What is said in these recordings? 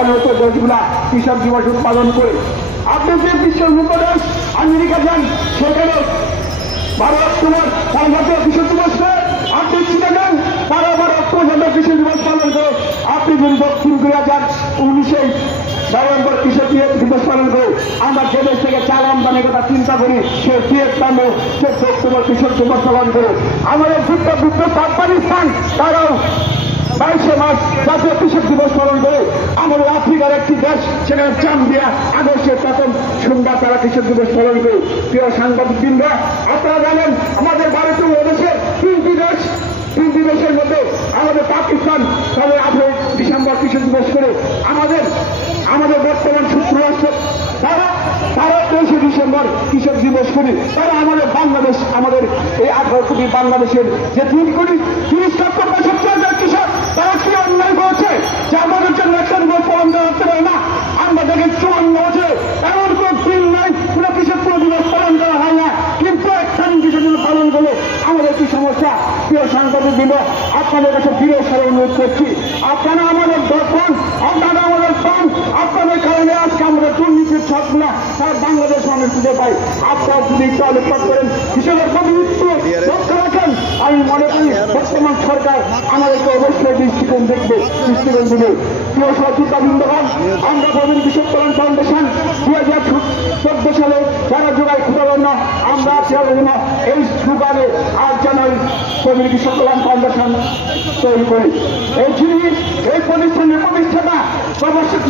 অনেক দেশগুলা কৃষক দিবস উৎপাদন করে। আপনি যে বিশ্বের উপদেশ আমেরিকা যান, সেখানে 12 অক্টোবর তারা জাতীয় কৃষক দিবস করে। আপনি চীনে যান, তারা 12 অক্টোবর জাতীয় কৃষক দিবস পালন করে। আপনি যদি দক্ষিণ কোরিয়া যান, 19 নভেম্বর কৃষক দিবস পালন করে। আমরা যে দেশ থেকে চাল আমদানির কথা চিন্তা করি, সে ভিয়েতনামে 14 অক্টোবর কৃষক দিবস পালন করে। আমাদের যুদ্ধ আফগানিস্তান, তারাও 22 মার্চ জাতীয় কৃষক দিবস পালন করে। আমাদের আফ্রিকার একটি দেশ, সেখানে জাম্বিয়া আগস্টের 1 সোমবার তারা কৃষক দিবস পালন করে। প্রিয় সাংবাদিকবৃন্দ, আপনারা জানেন আমাদের ভারতীয় দেশের 3টি দেশের মধ্যে আমাদের পাকিস্তান তবে 18 ডিসেম্বর কৃষক দিবস করে। আমাদের বর্তমান যুক্তরাষ্ট্র তারা 23 ডিসেম্বর কৃষক দিবস করে। তারা আমাদের বাংলাদেশ, আমাদের এই 18 কোটি বাংলাদেশের যে 3 কোটি 30 লক্ষ 65,000 কৃষক, তারা কি অন্যায় করেছে যে আমাদের জন্য একটা দিবস পালন করতে পারে না? আমরা দেখে 54 বছরে এমন কোন দিন নাই কোনো কৃষক কোনো দিবস পালন করা হয় না, কিন্তু একটা কৃষক দিবস পালন করলে আমাদের কি সমস্যা? প্রিয় সাংবাদিক বৃন্দ, আপনাদের কাছে ফিরে সারা অনুরোধ করছি, আপনারা আমাদের দর্পণ, আপনারা আমাদের প্রাণ, আপনাদের কারণে আজকে আমাদের দুর্নীতির ছকগুলা সারা বাংলাদেশ মানুষ খুঁজে পাই। আপনারা যদি একটু আলোকপাত করেন, কৃষকের প্রতিনিধিত্ব লক্ষ্য রাখেন, আমি মনে করি বর্তমান সরকার আমাদেরকে অবশ্যই দৃষ্টিকোণ দেবে। প্রিয় সহযোগিতাবৃন্দগণ, আমরা প্রবীণ কৃষক কল্যাণ ফাউন্ডেশন 2014 সালে যারা যোগায় খুঁটাবেন না, আমরা এই সুগারে আজ জানাই প্রবীণ কৃষক কল্যাণ ফাউন্ডেশন তৈরি করি। এই প্রতিষ্ঠানের প্রতিষ্ঠাতা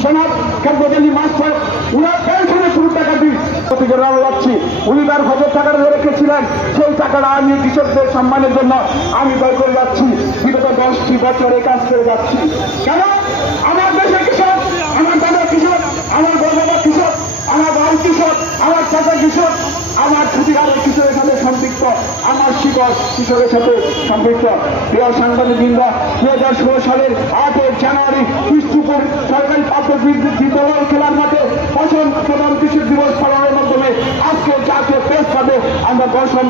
জনাব কাজী মাস্টার, উনার পেনশনের শুরু টাকা দিই যাচ্ছি। উনি তার হজের টাকাটা রেখেছিলেন, সেই টাকাটা আমি কৃষকদের সম্মানের জন্য আমি ব্যয় করে যাচ্ছি। বিগত 10টি বছর এই কাজ করে যাচ্ছি। কেন? আমার দেশে কৃষক, আমার দাদা কৃষক, আমার বাবা কৃষক, আমার ভাই কৃষক, আমার চাচা কৃষক, আমার ক্ষতিকারের কৃষকের সাথে সম্পৃক্ত, আমার শিকড় কৃষকের সাথে সম্পৃক্ত। প্রিয় সাংবাদিকবৃন্দ, 2016 সালের 8 জানুয়ারি কৃষ্ণপুর সরকারি প্রাথমিক বিদ্যালয় খেলার মাঠে প্রথম কৃষক দিবস পালনের মাধ্যমে আজকে জাতীয় প্রেস ক্লাবে আমরা 10ম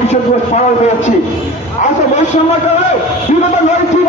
কৃষক দিবস পালন করেছি। আজকে বৈষম্য করে বিগত 9টি